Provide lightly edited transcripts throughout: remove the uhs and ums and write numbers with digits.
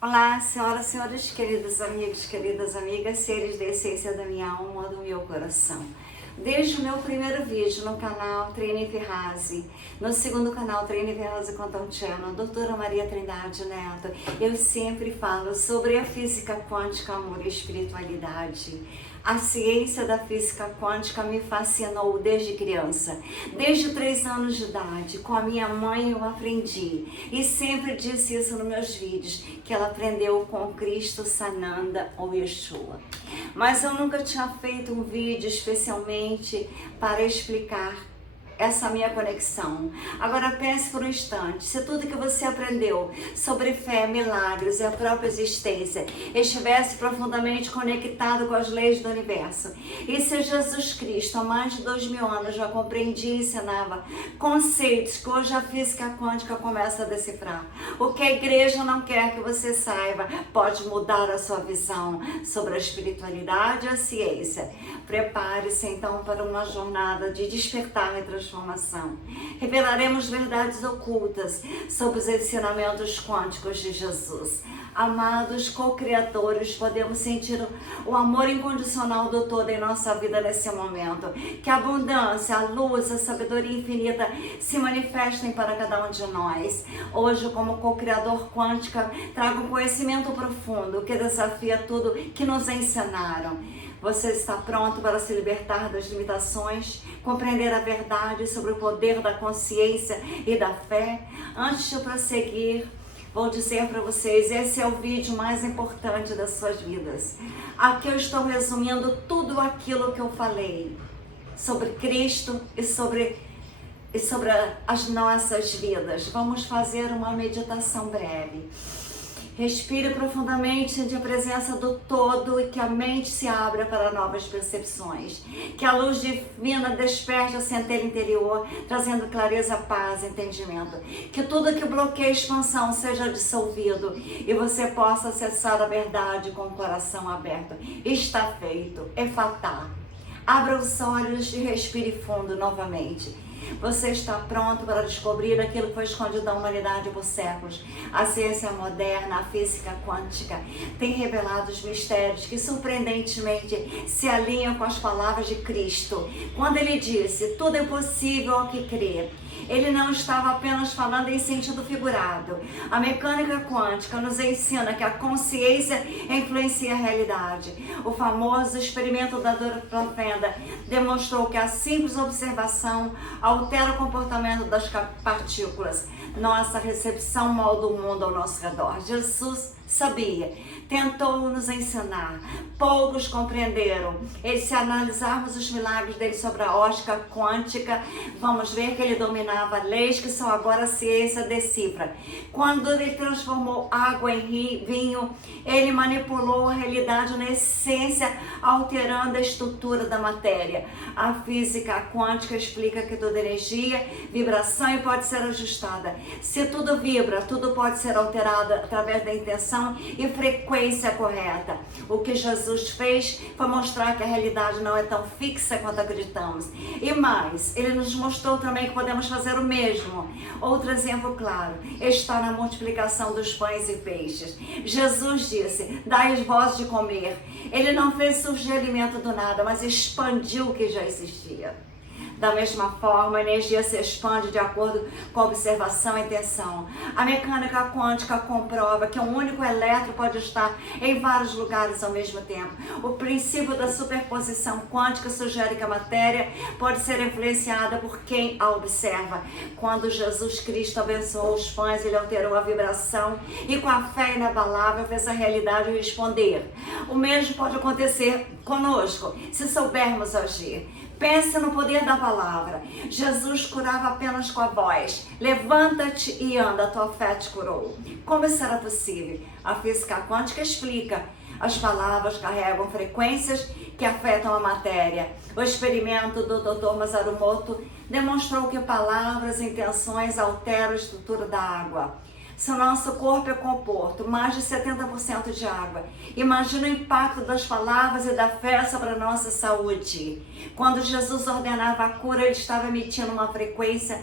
Olá, senhoras, senhores, queridos amigos, queridas amigas, seres da essência da minha alma, do meu coração. Desde o meu primeiro vídeo no canal Treine Ferrazzi, no segundo canal Treine Ferrazzi Quantum Channel, doutora Maria Trindade Neto, eu sempre falo sobre a física quântica, amor e espiritualidade. A ciência da física quântica me fascinou desde criança. Desde 3 anos de idade, com a minha mãe eu aprendi. E sempre disse isso nos meus vídeos, que ela aprendeu com Cristo, Sananda ou Yeshua. Mas eu nunca tinha feito um vídeo especialmente para explicar essa minha conexão. Agora pense por um instante, se tudo que você aprendeu sobre fé, milagres e a própria existência estivesse profundamente conectado com as leis do universo, e se Jesus Cristo há mais de 2000 anos já compreendia e ensinava conceitos que hoje a física quântica começa a decifrar, o que a igreja não quer que você saiba pode mudar a sua visão sobre a espiritualidade e a ciência. Prepare-se então para uma jornada de despertar e transformação. Revelaremos verdades ocultas sobre os ensinamentos quânticos de Jesus. Amados co-criadores, podemos sentir o amor incondicional do todo em nossa vida nesse momento. Que a abundância, a luz, a sabedoria infinita se manifestem para cada um de nós. Hoje, como co-criador quântica, trago um conhecimento profundo que desafia tudo que nos ensinaram. Você está pronto para se libertar das limitações, compreender a verdade sobre o poder da consciência e da fé? Antes de prosseguir, vou dizer para vocês, esse é o vídeo mais importante das suas vidas. Aqui eu estou resumindo tudo aquilo que eu falei sobre Cristo e sobre as nossas vidas. Vamos fazer uma meditação breve. Respire profundamente, sente a presença do todo e que a mente se abra para novas percepções. Que a luz divina desperte a centelha interior, trazendo clareza, paz e entendimento. Que tudo que bloqueia a expansão seja dissolvido e você possa acessar a verdade com o coração aberto. Está feito, é fatal. Abra os olhos e respire fundo novamente. Você está pronto para descobrir aquilo que foi escondido da humanidade por séculos. A ciência moderna, a física quântica, tem revelado os mistérios que surpreendentemente se alinham com as palavras de Cristo. Quando ele disse, tudo é possível ao que crê, ele não estava apenas falando em sentido figurado. A mecânica quântica nos ensina que a consciência influencia a realidade. O famoso experimento da dupla fenda demonstrou que a simples observação altera o comportamento das partículas. Nossa recepção molda o mundo ao nosso redor. Jesus sabia, tentou nos ensinar. Poucos compreenderam. E se analisarmos os milagres dele sobre a ótica quântica, vamos ver que ele dominava leis que só agora a ciência decifra. Quando ele transformou água em vinho, ele manipulou a realidade na essência, alterando a estrutura da matéria. A física quântica explica que toda energia, vibração e pode ser ajustada. Se tudo vibra, tudo pode ser alterado através da intenção e frequência correta. O que Jesus fez foi mostrar que a realidade não é tão fixa quanto acreditamos. E mais, ele nos mostrou também que podemos fazer o mesmo. Outro exemplo claro está na multiplicação dos pães e peixes. Jesus disse, dai-lhes vós de comer. Ele não fez surgir alimento do nada, mas expandiu o que já existia. Da mesma forma, a energia se expande de acordo com a observação e intenção. A mecânica quântica comprova que um único elétron pode estar em vários lugares ao mesmo tempo. O princípio da superposição quântica sugere que a matéria pode ser influenciada por quem a observa. Quando Jesus Cristo abençoou os pães, ele alterou a vibração e com a fé inabalável fez a realidade responder. O mesmo pode acontecer conosco, se soubermos agir. Pense no poder da palavra. Jesus curava apenas com a voz. Levanta-te e anda, a tua fé te curou. Como isso era possível? A física quântica explica. As palavras carregam frequências que afetam a matéria. O experimento do Dr. Masaru Emoto demonstrou que palavras e intenções alteram a estrutura da água. Se o nosso corpo é composto, mais de 70% de água. Imagina o impacto das palavras e da fé sobre a nossa saúde. Quando Jesus ordenava a cura, ele estava emitindo uma frequência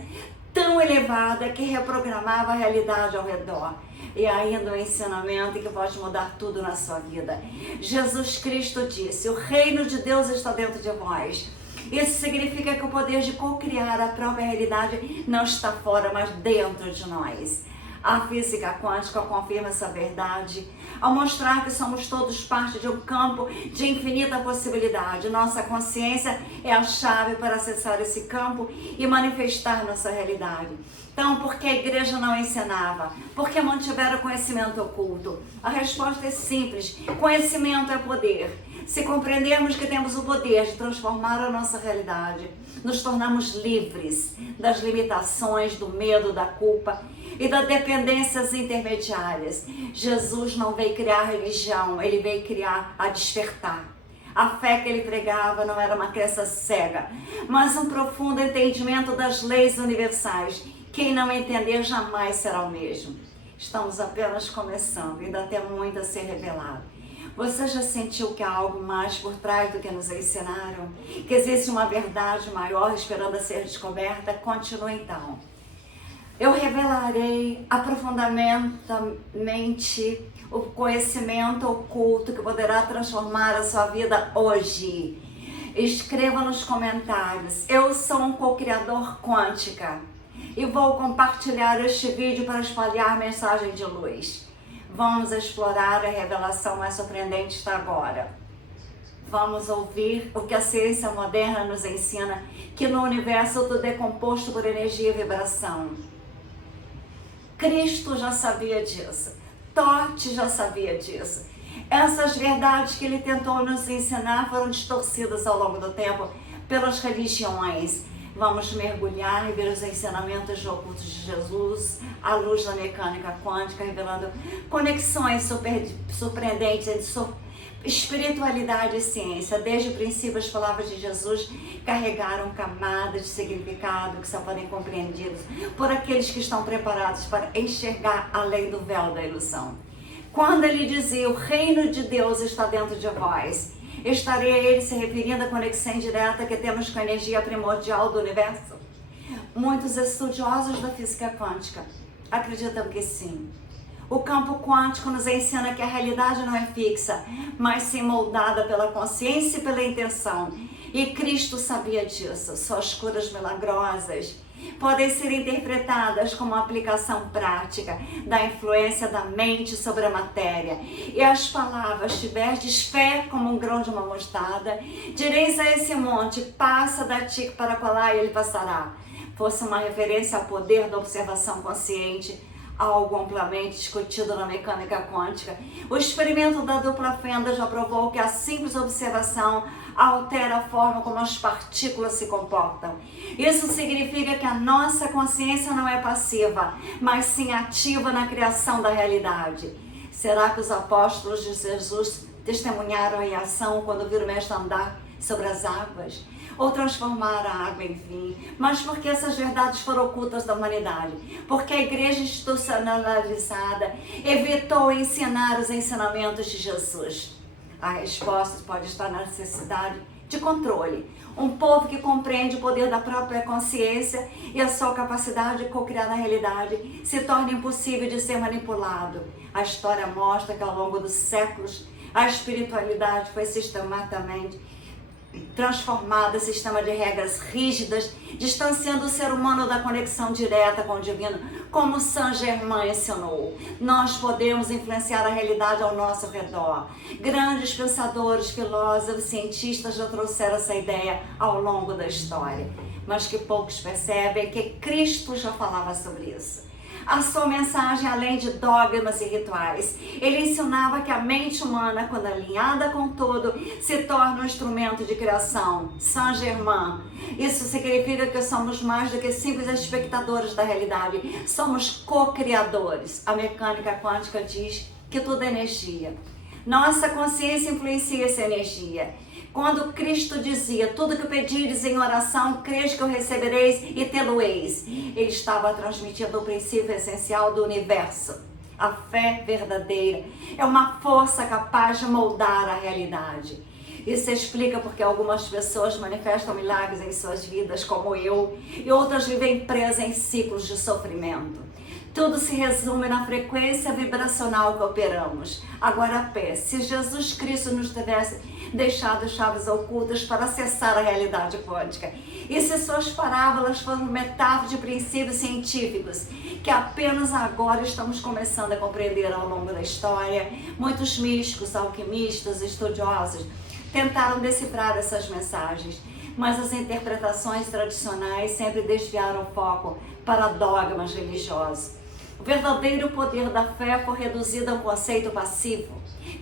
tão elevada que reprogramava a realidade ao redor. E ainda um ensinamento que pode mudar tudo na sua vida. Jesus Cristo disse: o reino de Deus está dentro de vós. Isso significa que o poder de co-criar a própria realidade não está fora, mas dentro de nós. A física quântica confirma essa verdade ao mostrar que somos todos parte de um campo de infinita possibilidade. Nossa consciência é a chave para acessar esse campo e manifestar nossa realidade. Então, por que a igreja não ensinava? Por que mantiveram conhecimento oculto? A resposta é simples: conhecimento é poder. Se compreendermos que temos o poder de transformar a nossa realidade, nos tornamos livres das limitações, do medo, da culpa e das dependências intermediárias. Jesus não veio criar religião, ele veio criar a despertar. A fé que ele pregava não era uma crença cega, mas um profundo entendimento das leis universais. Quem não entender jamais será o mesmo. Estamos apenas começando, ainda tem muito a ser revelado. Você já sentiu que há algo mais por trás do que nos ensinaram? Que existe uma verdade maior esperando a ser descoberta? Continue então. Eu revelarei aprofundadamente o conhecimento oculto que poderá transformar a sua vida hoje. Escreva nos comentários: eu sou um co-criador quântica e vou compartilhar este vídeo para espalhar mensagem de luz. Vamos explorar a revelação mais surpreendente está agora. Vamos ouvir o que a ciência moderna nos ensina, que no universo tudo é composto por energia e vibração. Cristo já sabia disso. Tote já sabia disso. Essas verdades que ele tentou nos ensinar foram distorcidas ao longo do tempo pelas religiões. Vamos mergulhar e ver os ensinamentos ocultos de Jesus à luz da mecânica quântica, revelando conexões surpreendentes entre espiritualidade e ciência. Desde o princípio, as palavras de Jesus carregaram camadas de significado que só podem compreendidas por aqueles que estão preparados para enxergar além do véu da ilusão. Quando ele dizia: o reino de Deus está dentro de vós, estaria ele se referindo à conexão direta que temos com a energia primordial do universo? Muitos estudiosos da física quântica acreditam que sim. O campo quântico nos ensina que a realidade não é fixa, mas sim moldada pela consciência e pela intenção. E Cristo sabia disso. Suas curas milagrosas podem ser interpretadas como uma aplicação prática da influência da mente sobre a matéria. E as palavras: tiverdes fé como um grão de uma mostarda, direis a esse monte: passa daqui para colar e ele passará. Fosse uma referência ao poder da observação consciente, algo amplamente discutido na mecânica quântica. O experimento da dupla fenda já provou que a simples observação altera a forma como as partículas se comportam. Isso significa que a nossa consciência não é passiva, mas sim ativa na criação da realidade. Será que os apóstolos de Jesus testemunharam em ação quando viram o mestre andar sobre as águas? Ou transformar a água em vinho? Mas por que essas verdades foram ocultas da humanidade? Porque a igreja institucionalizada evitou ensinar os ensinamentos de Jesus. A resposta pode estar na necessidade de controle. Um povo que compreende o poder da própria consciência e a sua capacidade de co-criar na realidade se torna impossível de ser manipulado. A história mostra que ao longo dos séculos a espiritualidade foi sistematicamente transformada em sistema de regras rígidas, distanciando o ser humano da conexão direta com o divino, como Saint Germain ensinou. Nós podemos influenciar a realidade ao nosso redor. Grandes pensadores, filósofos, cientistas já trouxeram essa ideia ao longo da história, mas que poucos percebem que Cristo já falava sobre isso. A sua mensagem, além de dogmas e rituais, ele ensinava que a mente humana, quando alinhada com todo, se torna um instrumento de criação. Saint Germain. Isso significa que somos mais do que simples espectadores da realidade. Somos co-criadores. A mecânica quântica diz que tudo é energia. Nossa consciência influencia essa energia. Quando Cristo dizia: tudo que pedires em oração, crês que o recebereis e tê-lo-eis, ele estava transmitindo o princípio essencial do universo. A fé verdadeira é uma força capaz de moldar a realidade. Isso explica porque algumas pessoas manifestam milagres em suas vidas, como eu, e outras vivem presas em ciclos de sofrimento. Tudo se resume na frequência vibracional que operamos. Agora pense, se Jesus Cristo nos tivesse deixado chaves ocultas para acessar a realidade quântica, e se suas parábolas foram metáforas de princípios científicos que apenas agora estamos começando a compreender ao longo da história, muitos místicos, alquimistas, estudiosos tentaram decifrar essas mensagens, mas as interpretações tradicionais sempre desviaram o foco para dogmas religiosos. O verdadeiro poder da fé foi reduzido a um conceito passivo,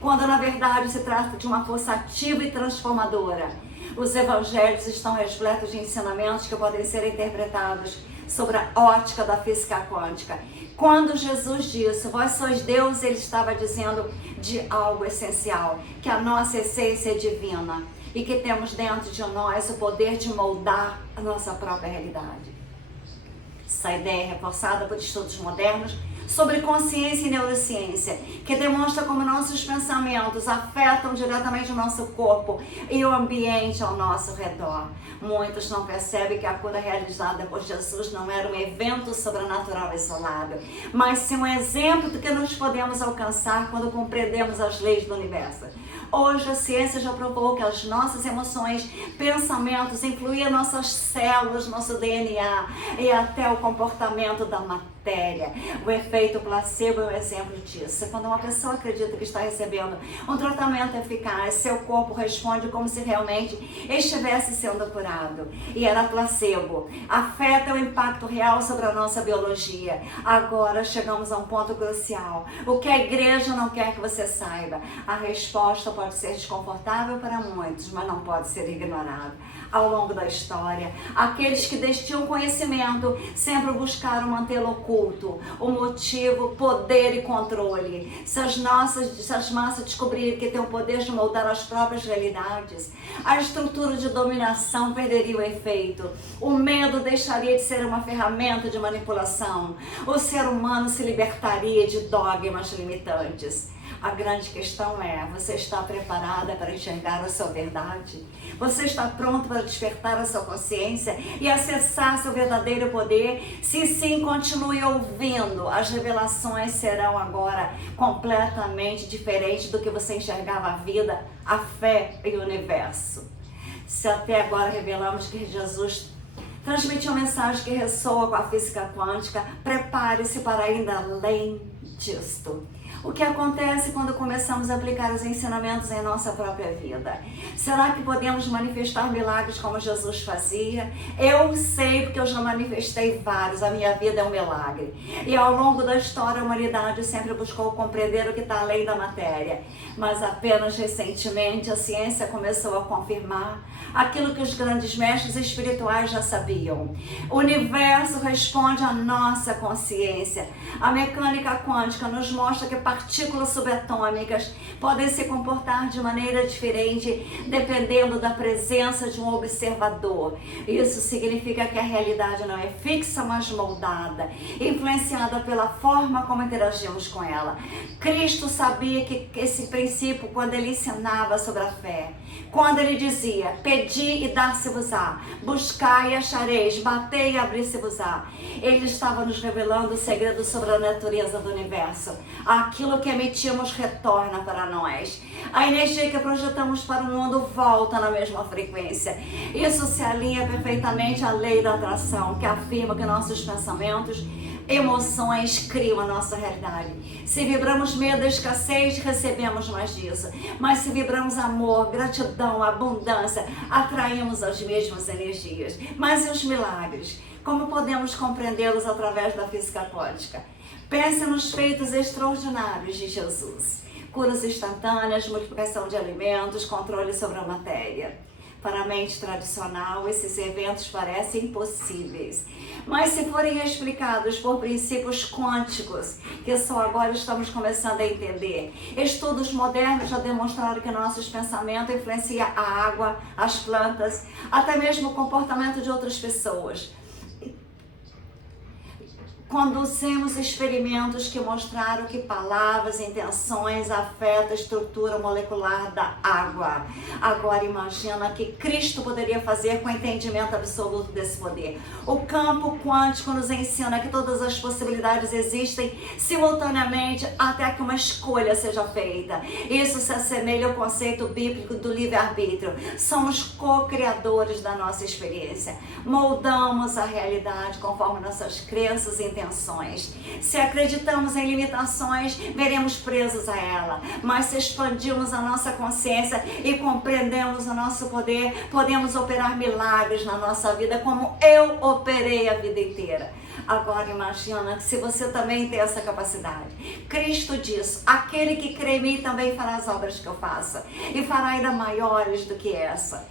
quando na verdade se trata de uma força ativa e transformadora. Os evangelhos estão repletos de ensinamentos que podem ser interpretados sobre a ótica da física quântica. Quando Jesus disse, vós sois Deus, ele estava dizendo de algo essencial, que a nossa essência é divina e que temos dentro de nós o poder de moldar a nossa própria realidade. Essa ideia é reforçada por estudos modernos sobre consciência e neurociência, que demonstra como nossos pensamentos afetam diretamente o nosso corpo e o ambiente ao nosso redor. Muitos não percebem que a cura realizada por Jesus não era um evento sobrenatural isolado, mas sim um exemplo do que nós podemos alcançar quando compreendemos as leis do universo. Hoje a ciência já provou que as nossas emoções, pensamentos influem nossas células, nosso DNA e até o comportamento da matéria. O efeito placebo é um exemplo disso. Quando uma pessoa acredita que está recebendo um tratamento eficaz, seu corpo responde como se realmente estivesse sendo curado. E era placebo. Afeta o impacto real sobre a nossa biologia. Agora chegamos a um ponto crucial. O que a igreja não quer que você saiba? A resposta pode ser desconfortável para muitos, mas não pode ser ignorado. Ao longo da história, aqueles que destinam conhecimento sempre buscaram mantê-lo oculto. O motivo, poder e controle. Se as massas descobrirem que tem o poder de moldar as próprias realidades, a estrutura de dominação perderia o efeito. O medo deixaria de ser uma ferramenta de manipulação. O ser humano se libertaria de dogmas limitantes. A grande questão é, você está preparada para enxergar a sua verdade? Você está pronto para despertar a sua consciência e acessar seu verdadeiro poder? Se sim, continue ouvindo. As revelações serão agora completamente diferentes do que você enxergava a vida, a fé e o universo. Se até agora revelamos que Jesus transmitiu uma mensagem que ressoa com a física quântica, prepare-se para ir além disto. O que acontece quando começamos a aplicar os ensinamentos em nossa própria vida? Será que podemos manifestar milagres como Jesus fazia? Eu sei, porque eu já manifestei vários, a minha vida é um milagre. E ao longo da história, a humanidade sempre buscou compreender o que está além da matéria. Mas apenas recentemente a ciência começou a confirmar aquilo que os grandes mestres espirituais já sabiam. O universo responde à nossa consciência. A mecânica quântica nos mostra que partículas subatômicas podem se comportar de maneira diferente dependendo da presença de um observador. Isso significa que a realidade não é fixa, mas moldada, influenciada pela forma como interagimos com ela. Cristo sabia que esse princípio quando ele ensinava sobre a fé. Quando ele dizia, pedi e dar-se-vos-á, buscai e achareis, batei e abrir-se-vos-á. Ele estava nos revelando o segredo sobre a natureza do universo. Aquilo que emitimos retorna para nós. A energia que projetamos para o mundo volta na mesma frequência. Isso se alinha perfeitamente à lei da atração, que afirma que nossos pensamentos, emoções criam a nossa realidade. Se vibramos medo, escassez, recebemos mais disso. Mas se vibramos amor, gratidão, abundância, atraímos as mesmas energias. Mas e os milagres? Como podemos compreendê-los através da física quântica? Pense nos feitos extraordinários de Jesus. Curas instantâneas, multiplicação de alimentos, controle sobre a matéria. Para a mente tradicional, esses eventos parecem impossíveis. Mas se forem explicados por princípios quânticos, que só agora estamos começando a entender, estudos modernos já demonstraram que nossos pensamentos influenciam a água, as plantas, até mesmo o comportamento de outras pessoas. conduzimos experimentos que mostraram que palavras, intenções afetam a estrutura molecular da água. Agora imagina que Cristo poderia fazer com o entendimento absoluto desse poder. O campo quântico nos ensina que todas as possibilidades existem simultaneamente até que uma escolha seja feita. Isso se assemelha ao conceito bíblico do livre-arbítrio. Somos co-criadores da nossa experiência. Moldamos a realidade conforme nossas crenças e intenções. Se acreditamos em limitações, veremos presos a ela. Mas se expandirmos a nossa consciência e compreendemos o nosso poder, podemos operar milagres na nossa vida como eu operei a vida inteira. Agora imagina que se você também tem essa capacidade. Cristo diz, aquele que crê em mim também fará as obras que eu faço e fará ainda maiores do que essa.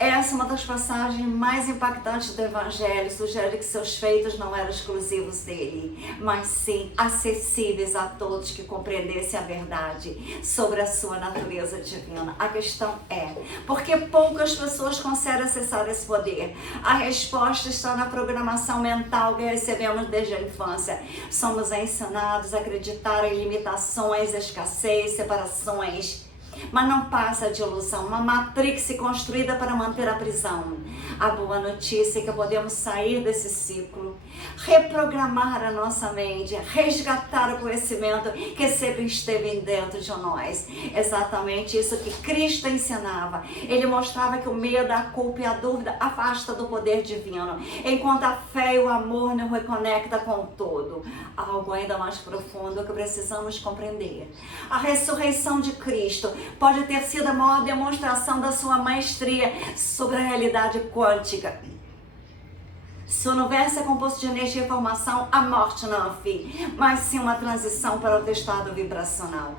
Essa é uma das passagens mais impactantes do Evangelho, sugere que seus feitos não eram exclusivos dele, mas sim acessíveis a todos que compreendessem a verdade sobre a sua natureza divina. A questão é, por que poucas pessoas conseguem acessar esse poder? A resposta está na programação mental que recebemos desde a infância. Somos ensinados a acreditar em limitações, escassez, separações. Mas não passa de ilusão, uma matrix construída para manter a prisão. A boa notícia é que podemos sair desse ciclo, reprogramar a nossa mente, resgatar o conhecimento que sempre esteve dentro de nós. Exatamente isso que Cristo ensinava. Ele mostrava que o medo, a culpa e a dúvida afasta do poder divino, enquanto a fé e o amor nos reconecta com o todo. Algo ainda mais profundo que precisamos compreender. A ressurreição de Cristo pode ter sido a maior demonstração da sua maestria sobre a realidade quântica. Se o universo é composto de energia e informação, a morte não é um fim, mas sim uma transição para outro estado vibracional.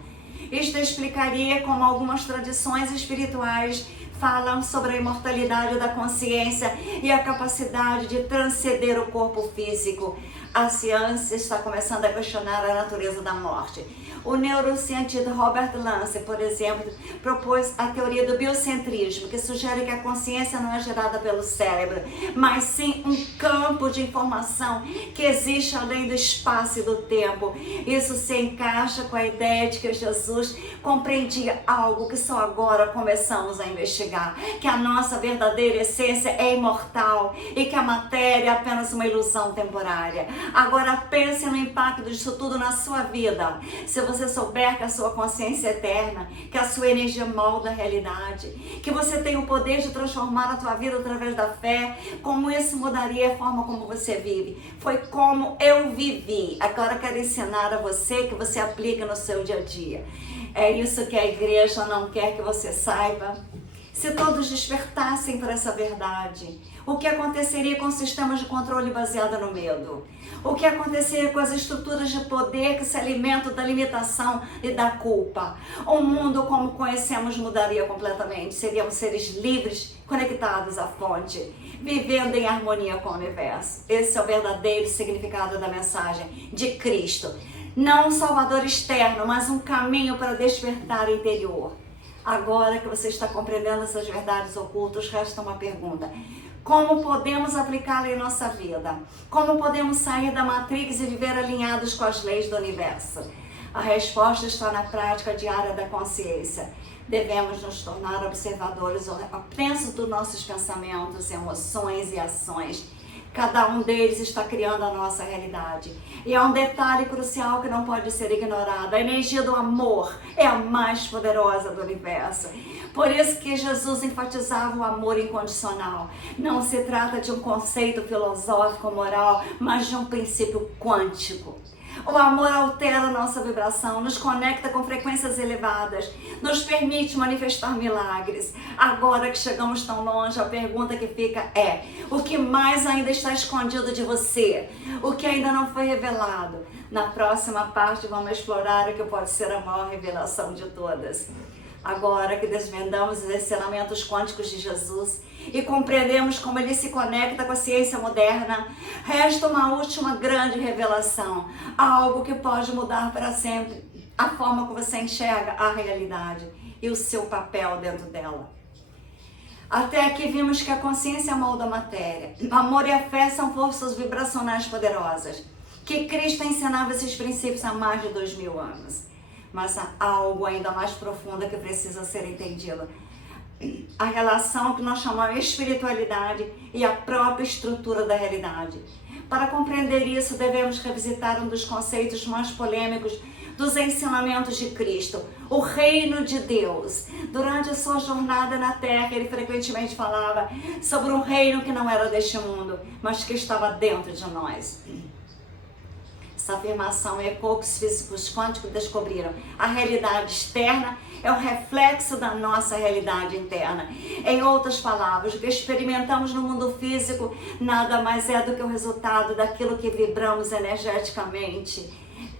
Isto explicaria como algumas tradições espirituais falam sobre a imortalidade da consciência e a capacidade de transcender o corpo físico. A ciência está começando a questionar a natureza da morte. O neurocientista Robert Lance, por exemplo, propôs a teoria do biocentrismo, que sugere que a consciência não é gerada pelo cérebro, mas sim um campo de informação que existe além do espaço e do tempo. Isso se encaixa com a ideia de que Jesus compreendia algo que só agora começamos a investigar, que a nossa verdadeira essência é imortal e que a matéria é apenas uma ilusão temporária. Agora pense no impacto disso tudo na sua vida. Se você souber que a sua consciência é eterna, que a sua energia molda a realidade, que você tem o poder de transformar a tua vida através da fé, como isso mudaria a forma como você vive. Foi como eu vivi. Agora quero ensinar a você que você aplica no seu dia a dia. É isso que a igreja não quer que você saiba. Se todos despertassem para essa verdade, o que aconteceria com sistemas de controle baseado no medo? O que aconteceria com as estruturas de poder que se alimentam da limitação e da culpa? O mundo como conhecemos mudaria completamente. Seríamos seres livres, conectados à fonte, vivendo em harmonia com o universo. Esse é o verdadeiro significado da mensagem de Cristo. Não um salvador externo, mas um caminho para despertar interior. Agora que você está compreendendo essas verdades ocultas, resta uma pergunta. Como podemos aplicá-la em nossa vida? Como podemos sair da matrix e viver alinhados com as leis do universo? A resposta está na prática diária da consciência. Devemos nos tornar observadores atentos dos nossos pensamentos, emoções e ações. Cada um deles está criando a nossa realidade. E há um detalhe crucial que não pode ser ignorado. A energia do amor é a mais poderosa do universo. Por isso que Jesus enfatizava o amor incondicional. Não se trata de um conceito filosófico, moral, mas de um princípio quântico. O amor altera a nossa vibração, nos conecta com frequências elevadas, nos permite manifestar milagres. Agora que chegamos tão longe, a pergunta que fica é: o que mais ainda está escondido de você? O que ainda não foi revelado? Na próxima parte vamos explorar o que pode ser a maior revelação de todas. Agora que desvendamos os ensinamentos quânticos de Jesus e compreendemos como ele se conecta com a ciência moderna, resta uma última grande revelação, algo que pode mudar para sempre a forma como você enxerga a realidade e o seu papel dentro dela. Até aqui vimos que a consciência molda a matéria. O amor e a fé são forças vibracionais poderosas que Cristo ensinava esses princípios há mais de 2000 anos. Mas há algo ainda mais profundo que precisa ser entendido. A relação que nós chamamos de espiritualidade e a própria estrutura da realidade. Para compreender isso, devemos revisitar um dos conceitos mais polêmicos dos ensinamentos de Cristo, o reino de Deus. Durante a sua jornada na terra, ele frequentemente falava sobre um reino que não era deste mundo, mas que estava dentro de nós. Essa afirmação é pouco os físicos quânticos descobriram. A realidade externa é o reflexo da nossa realidade interna. Em outras palavras, o que experimentamos no mundo físico nada mais é do que o resultado daquilo que vibramos energeticamente.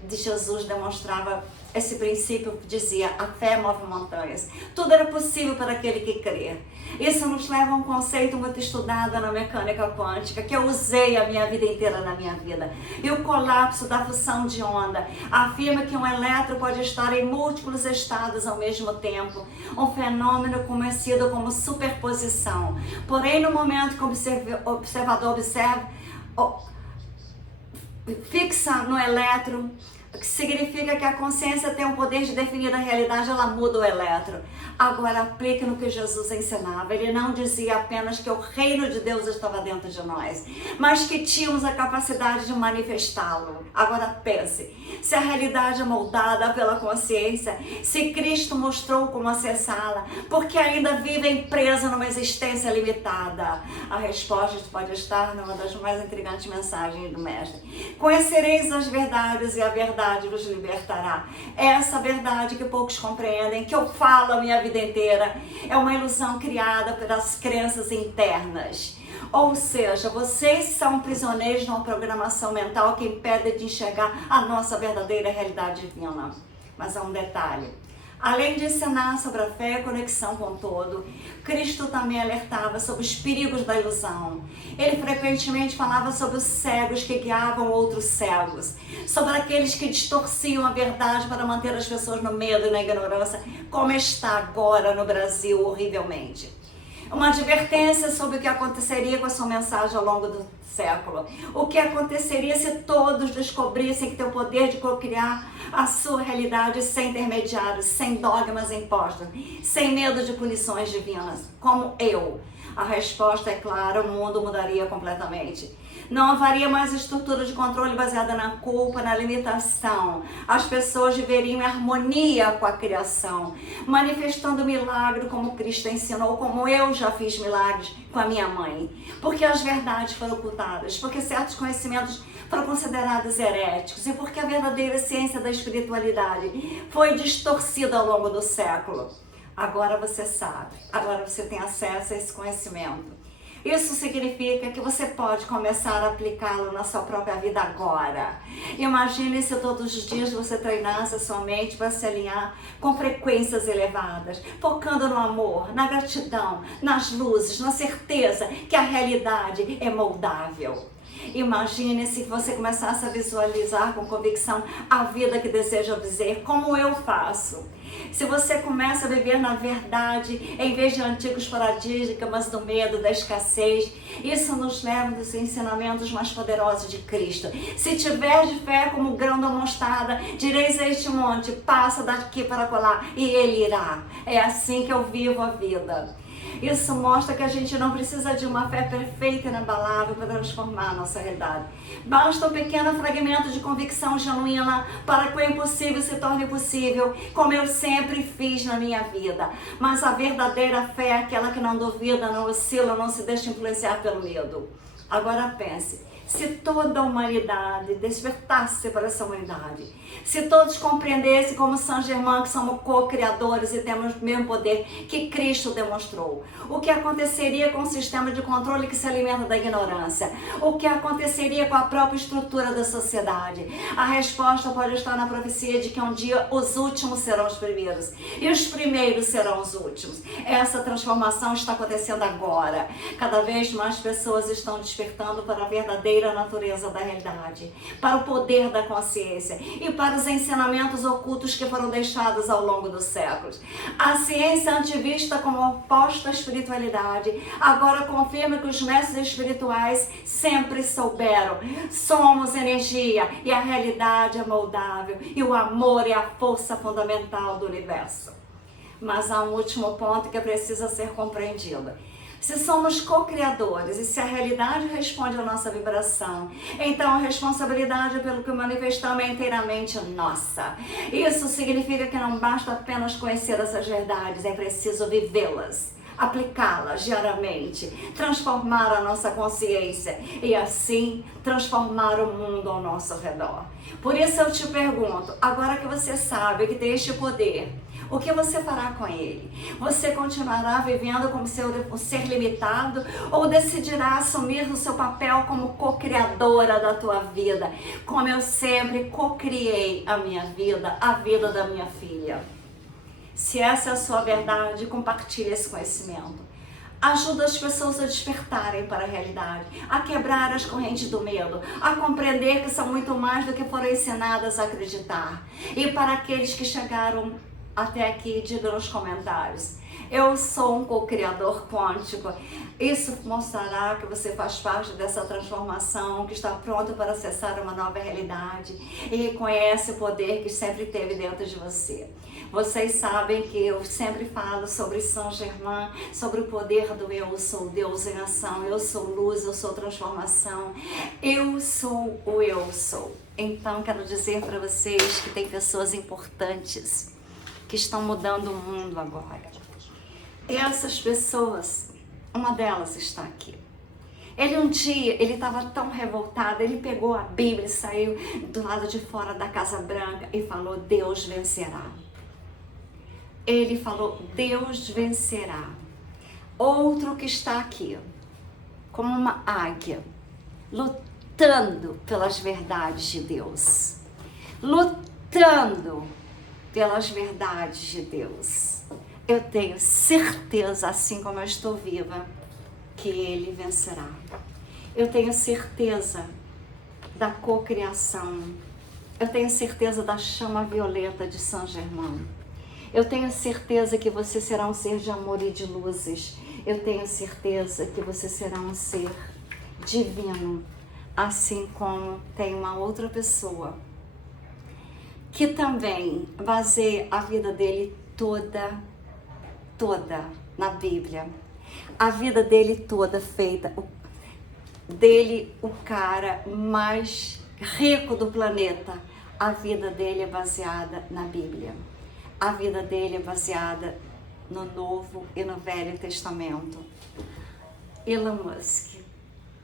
Jesus demonstrava esse princípio, dizia, a fé move montanhas. Tudo era possível para aquele que crê. Isso nos leva a um conceito muito estudado na mecânica quântica, que eu usei a minha vida inteira na minha vida. E o colapso da fusão de onda afirma que um elétron pode estar em múltiplos estados ao mesmo tempo. Um fenômeno conhecido como superposição. Porém, no momento que o observador fixa no elétron, que significa que a consciência tem o poder de definir a realidade, ela muda o elétron. Agora aplique no que Jesus ensinava. Ele não dizia apenas que o reino de Deus estava dentro de nós, mas que tínhamos a capacidade de manifestá-lo. Agora pense, se a realidade é moldada pela consciência, se Cristo mostrou como acessá-la, por que ainda vivem presos numa existência limitada? A resposta pode estar numa das mais intrigantes mensagens do Mestre. Conhecereis as verdades e a verdade vos libertará. Essa verdade que poucos compreendem, que eu falo a minha vida inteira, é uma ilusão criada pelas crenças internas. Ou seja, vocês são prisioneiros de uma programação mental que impede de enxergar a nossa verdadeira realidade divina. Mas há um detalhe. Além de ensinar sobre a fé e a conexão com o todo, Cristo também alertava sobre os perigos da ilusão. Ele frequentemente falava sobre os cegos que guiavam outros cegos, sobre aqueles que distorciam a verdade para manter as pessoas no medo e na ignorância, como está agora no Brasil horrivelmente. Uma advertência sobre o que aconteceria com a sua mensagem ao longo do século. O que aconteceria se todos descobrissem que tem o poder de co-criar a sua realidade sem intermediários, sem dogmas impostos, sem medo de punições divinas, como eu. A resposta é clara, o mundo mudaria completamente. Não haveria mais estrutura de controle baseada na culpa, na limitação. As pessoas viveriam em harmonia com a criação, manifestando milagre como Cristo ensinou, como eu já fiz milagres com a minha mãe. Porque as verdades foram ocultadas, porque certos conhecimentos foram considerados heréticos e porque a verdadeira ciência da espiritualidade foi distorcida ao longo do século. Agora você sabe, agora você tem acesso a esse conhecimento. Isso significa que você pode começar a aplicá-lo na sua própria vida agora. Imagine se todos os dias você treinasse a sua mente para se alinhar com frequências elevadas, focando no amor, na gratidão, nas luzes, na certeza que a realidade é moldável. Imagine se você começasse a visualizar com convicção a vida que deseja dizer, como eu faço. Se você começa a viver na verdade, em vez de antigos paradigmas do medo, da escassez, isso nos leva dos ensinamentos mais poderosos de Cristo. Se tiver de fé como grão da mostarda, direis a este monte, passa daqui para colar, e ele irá. É assim que eu vivo a vida. Isso mostra que a gente não precisa de uma fé perfeita e inabalável para transformar a nossa realidade. Basta um pequeno fragmento de convicção genuína para que o impossível se torne possível, como eu sempre fiz na minha vida. Mas a verdadeira fé é aquela que não duvida, não oscila, não se deixa influenciar pelo medo. Agora pense. Se toda a humanidade despertasse para essa humanidade, se todos compreendessem como Saint Germain que somos co-criadores e temos o mesmo poder que Cristo demonstrou, o que aconteceria com o sistema de controle que se alimenta da ignorância? O que aconteceria com a própria estrutura da sociedade? A resposta pode estar na profecia de que um dia os últimos serão os primeiros e os primeiros serão os últimos. Essa transformação está acontecendo agora. Cada vez mais pessoas estão despertando para a verdadeira verdadeira natureza da realidade, para o poder da consciência e para os ensinamentos ocultos que foram deixados ao longo dos séculos. A ciência antivista como oposta à espiritualidade agora confirma que os mestres espirituais sempre souberam. Somos energia e a realidade é moldável e o amor é a força fundamental do universo. Mas há um último ponto que precisa ser compreendido. Se somos co-criadores e se a realidade responde à nossa vibração, então a responsabilidade pelo que manifestamos é inteiramente nossa. Isso significa que não basta apenas conhecer essas verdades, é preciso vivê-las, aplicá-las diariamente, transformar a nossa consciência e assim transformar o mundo ao nosso redor. Por isso eu te pergunto, agora que você sabe que tem este poder, o que você fará com ele? Você continuará vivendo como um ser limitado ou decidirá assumir o seu papel como co-criadora da tua vida, como eu sempre co-criei a vida da minha filha? Se essa é a sua verdade, compartilhe esse conhecimento. Ajuda as pessoas a despertarem para a realidade, a quebrar as correntes do medo, a compreender que são muito mais do que foram ensinadas a acreditar. E para aqueles que chegaram até aqui, diga nos comentários: eu sou um co-criador quântico. Isso mostrará que você faz parte dessa transformação, que está pronto para acessar uma nova realidade e reconhece o poder que sempre teve dentro de você. Vocês sabem que eu sempre falo sobre Saint Germain, sobre o poder do eu sou Deus em ação, eu sou luz, eu sou transformação, eu sou o eu sou. Então quero dizer para vocês que tem pessoas importantes que estão mudando o mundo agora. E essas pessoas, uma delas está aqui. Um dia, ele estava tão revoltado, ele pegou a Bíblia e saiu do lado de fora da Casa Branca e falou: Deus vencerá. Ele falou: Deus vencerá. Outro que está aqui, como uma águia, lutando pelas verdades de Deus. Lutando pelas verdades de Deus. Eu tenho certeza, assim como eu estou viva, que ele vencerá. Eu tenho certeza da cocriação. Eu tenho certeza da chama violeta de Saint Germain. Eu tenho certeza que você será um ser de amor e de luzes. Eu tenho certeza que você será um ser divino, assim como tem uma outra pessoa que também baseia a vida dele toda na Bíblia. A vida dele toda feita dele, o cara mais rico do planeta. A vida dele é baseada na Bíblia. A vida dele é baseada no Novo e no Velho Testamento. Elon Musk,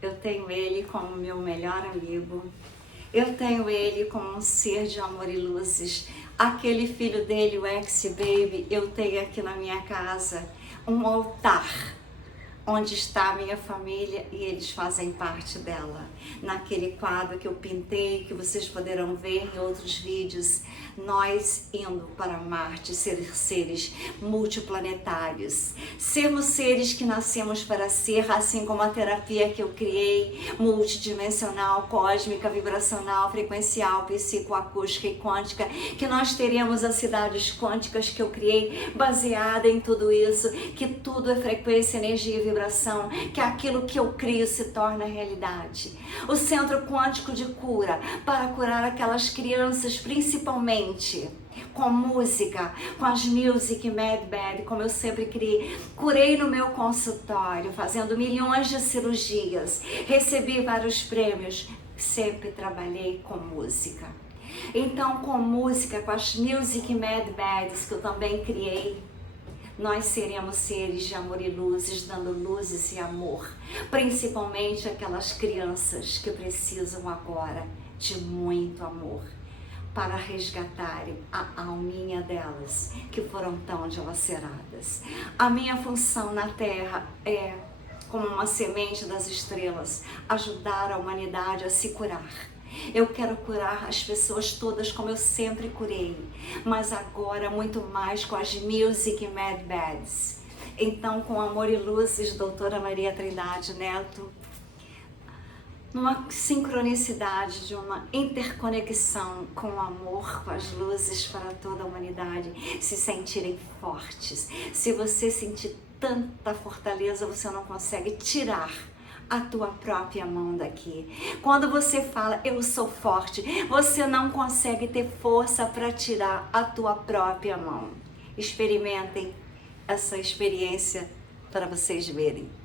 eu tenho ele como meu melhor amigo. Eu tenho ele como um ser de amor e luzes. Aquele filho dele, o ex-baby, eu tenho aqui na minha casa um altar onde está a minha família e eles fazem parte dela. Naquele quadro que eu pintei, que vocês poderão ver em outros vídeos, nós indo para Marte, ser seres multiplanetários, sermos seres que nascemos para ser, assim como a terapia que eu criei, multidimensional, cósmica, vibracional, frequencial, psicoacústica e quântica, que nós teremos as cidades quânticas que eu criei, baseada em tudo isso, que tudo é frequência, energia e vibração, que aquilo que eu crio se torna realidade. O centro quântico de cura, para curar aquelas crianças, principalmente com música, com as Music Mad Bad, como eu sempre criei. Curei no meu consultório, fazendo milhões de cirurgias, recebi vários prêmios, sempre trabalhei com música. Então, com música, com as Music Mad Bads que eu também criei, nós seremos seres de amor e luzes, dando luzes e amor, principalmente aquelas crianças que precisam agora de muito amor, para resgatarem a alminha delas, que foram tão dilaceradas. A minha função na Terra é, como uma semente das estrelas, ajudar a humanidade a se curar. Eu quero curar as pessoas todas como eu sempre curei, mas agora muito mais com as Music Mad Bads. Então, com amor e luzes, doutora Maria Trindade Neto, numa sincronicidade, de uma interconexão com o amor, com as luzes para toda a humanidade, se sentirem fortes. Se você sentir tanta fortaleza, você não consegue tirar a tua própria mão daqui. Quando você fala, eu sou forte, você não consegue ter força para tirar a tua própria mão. Experimentem essa experiência para vocês verem.